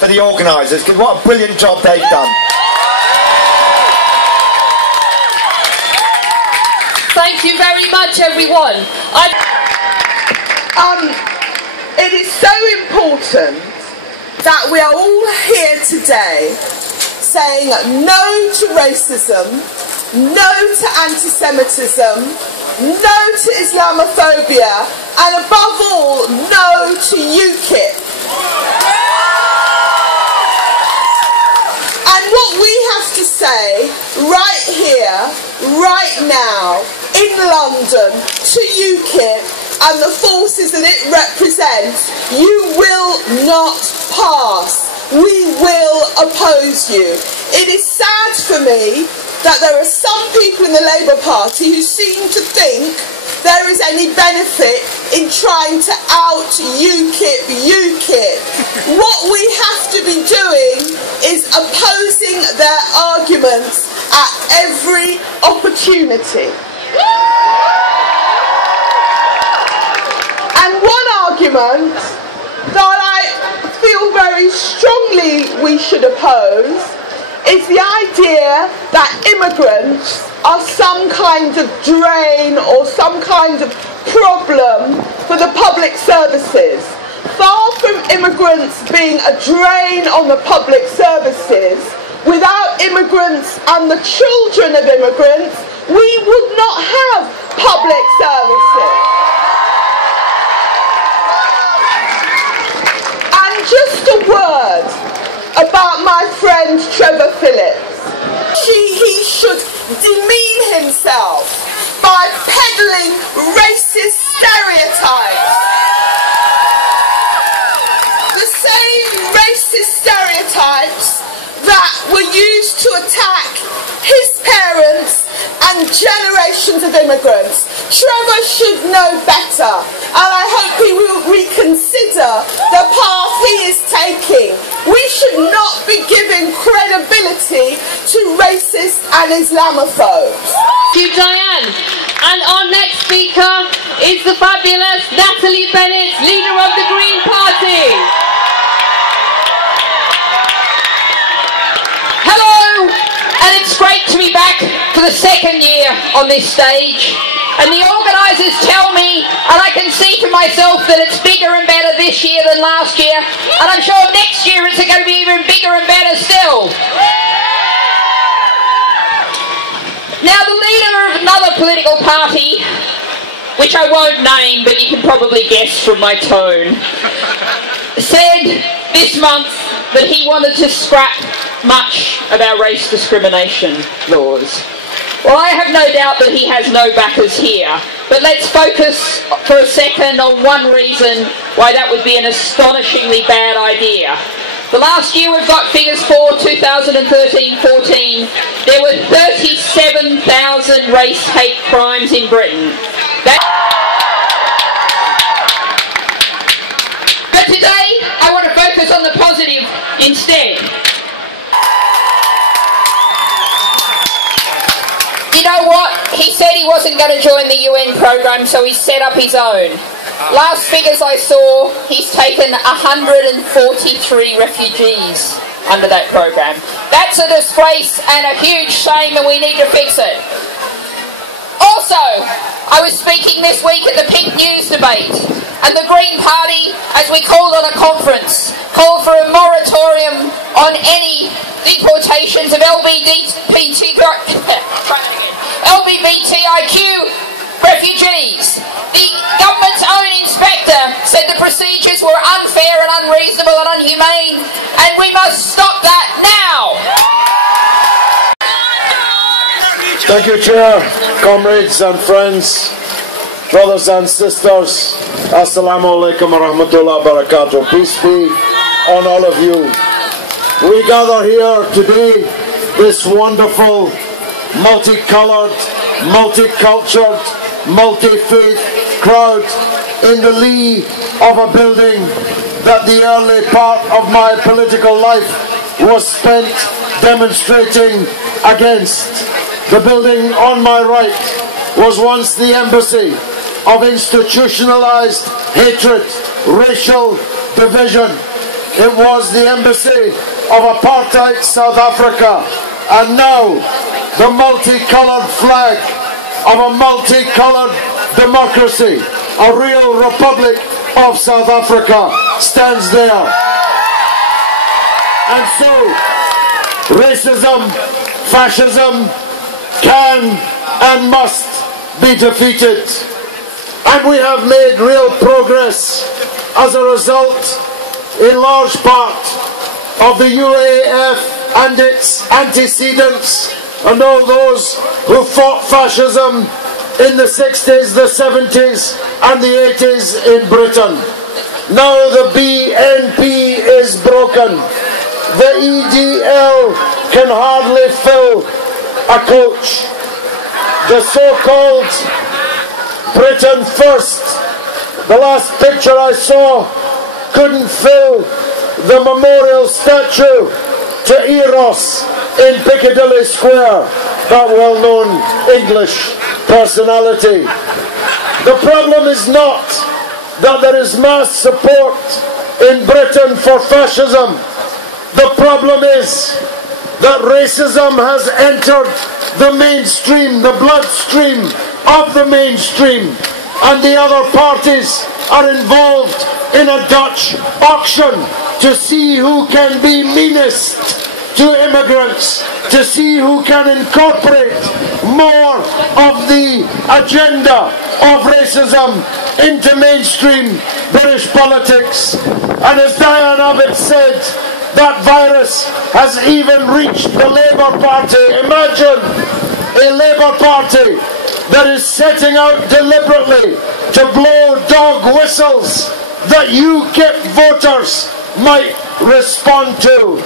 for the organisers, because what a brilliant job they've done. Thank you very much, everyone. It is so important that we are all here today saying no to racism, no to anti-Semitism, no to Islamophobia, and above all, no to UKIP. And what we have to say right here, right now, in London, to UKIP and the forces that it represents, you will not pass. We will oppose you. It is sad for me that there are some people in the Labour Party who seem to think there is any benefit in trying to out UKIP. What we have to be doing is opposing their arguments at every opportunity. And one argument that I feel very strongly we should oppose is the idea that immigrants are some kind of drain or some kind of problem for the public services. Far from immigrants being a drain on the public services, without immigrants and the children of immigrants, we would not have public services. And just a word about my friend Trevor Phillips. He should demean himself by peddling racist stereotypes. The same racist stereotypes that were used to attack his parents and generations of immigrants. Trevor should know better, and I hope he will reconsider the path he is taking. We should not be giving credibility to racists and Islamophobes. Thank you, Dianne. And our next speaker is the fabulous Natalie Bennett, leader of the Green Party. Hello, and it's great to be back for the second year on this stage. And the organisers tell me, and I can see to myself, that it's bigger and better this year than last year. And I'm sure next year it's going to be even bigger and better still. Now, the leader of another political party, which I won't name, but you can probably guess from my tone, said this month that he wanted to scrap much of our race discrimination laws. Well, I have no doubt that he has no backers here, but let's focus for a second on one reason why that would be an astonishingly bad idea. The last year we've got figures for 2013-14, there were 37,000 race hate crimes in Britain. But today I want to focus on the positive instead. You know what? He said he wasn't going to join the UN program, so he set up his own. Last figures I saw, he's taken 143 refugees under that program. That's a disgrace and a huge shame, and we need to fix it. Also, I was speaking this week at the Pink News debate, and the Green Party, as we called on a conference, called for a moratorium on any deportations of LGBTIQ refugees. The government's own inspector said the procedures were unfair and unreasonable and unhumane, and we must stop that now. Thank you, Chair, comrades and friends, brothers and sisters. Assalamu alaikum wa rahmatullahi wa barakatuh. Peace be on all of you. We gather here today, this wonderful, multicolored, multicultured, multi-faith crowd in the lee of a building that the early part of my political life was spent demonstrating against. The building on my right was once the embassy of institutionalized hatred, racial division. it was the embassy of apartheid South Africa, and now the multicolored flag of a multicolored democracy, a real Republic of South Africa, stands there. And so racism, fascism can and must be defeated. And we have made real progress as a result, in large part, of the UAF and its antecedents and all those who fought fascism in the 60s, the 70s and the 80s in Britain. Now the BNP is broken. The EDL can hardly fill a coach. The so-called Britain First, the last picture I saw, couldn't fill the memorial statue to Eros in Piccadilly Square, that well-known English personality. The problem is not that there is mass support in Britain for fascism. The problem is that racism has entered the mainstream, the bloodstream of the mainstream, and the other parties are involved in a Dutch auction to see who can be meanest to immigrants, to see who can incorporate more of the agenda of racism into mainstream British politics. And as Dianne Abbott said, that virus has even reached the Labour Party. Imagine a Labour Party that is setting out deliberately to blow dog whistles that UKIP voters might respond to.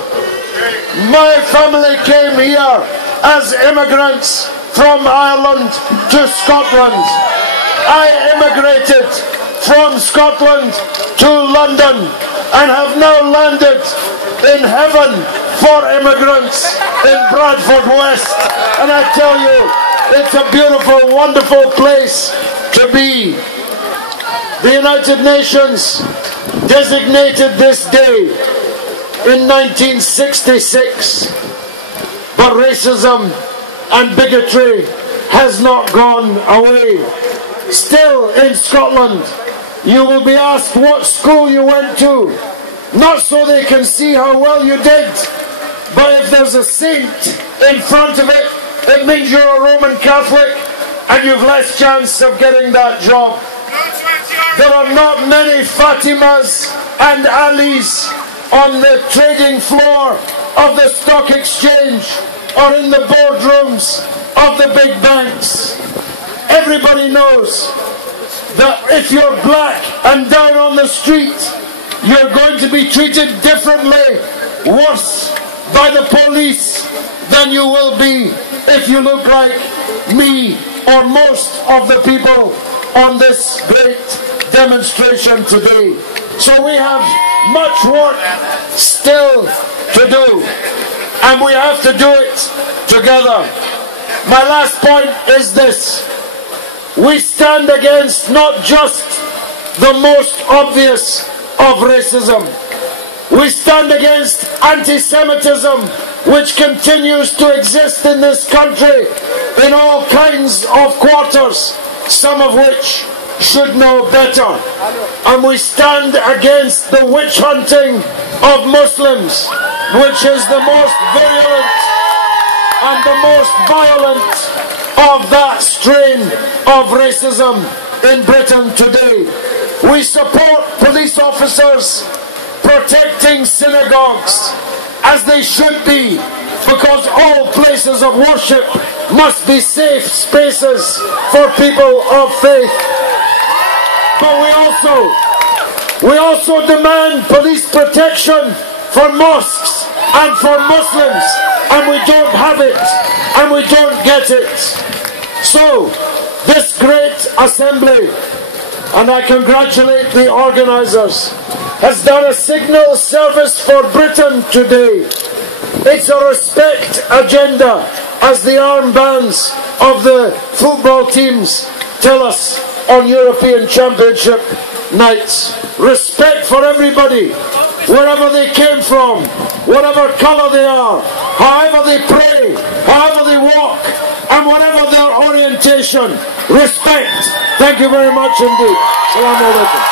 My family came here as immigrants from Ireland to Scotland. I immigrated from Scotland to London and have now landed in heaven for immigrants in Bradford West. And I tell you, it's a beautiful, wonderful place to be. The United Nations designated this day in 1966, but racism and bigotry has not gone away. Still in Scotland, you will be asked what school you went to, not so they can see how well you did, but if there's a saint in front of it, it means you're a Roman Catholic and you've less chance of getting that job. There are not many Fatimas and Alis on the trading floor of the stock exchange or in the boardrooms of the big banks. Everybody knows that if you're black and down on the street, you're going to be treated differently, worse by the police than you will be if you look like me or most of the people on this great demonstration today. So we have much work still to do, and we have to do it together. My last point is this: we stand against not just the most obvious of racism. We stand against anti-Semitism, which continues to exist in this country in all kinds of quarters, some of which should know better. And we stand against the witch hunting of Muslims, which is the most virulent and the most violent of that strain of racism in Britain today. We support police officers protecting synagogues, as they should be, because all places of worship must be safe spaces for people of faith. But we also demand police protection for mosques and for Muslims, and we don't have it, and we don't get it. So, this great assembly, and I congratulate the organisers, has done a signal service for Britain today. It's a respect agenda, as the armbands of the football teams tell us on European Championship nights. Respect for everybody, wherever they came from, whatever colour they are, however they pray, however they walk, and whatever their orientation. Respect. Thank you very much indeed. Assalamu alaikum.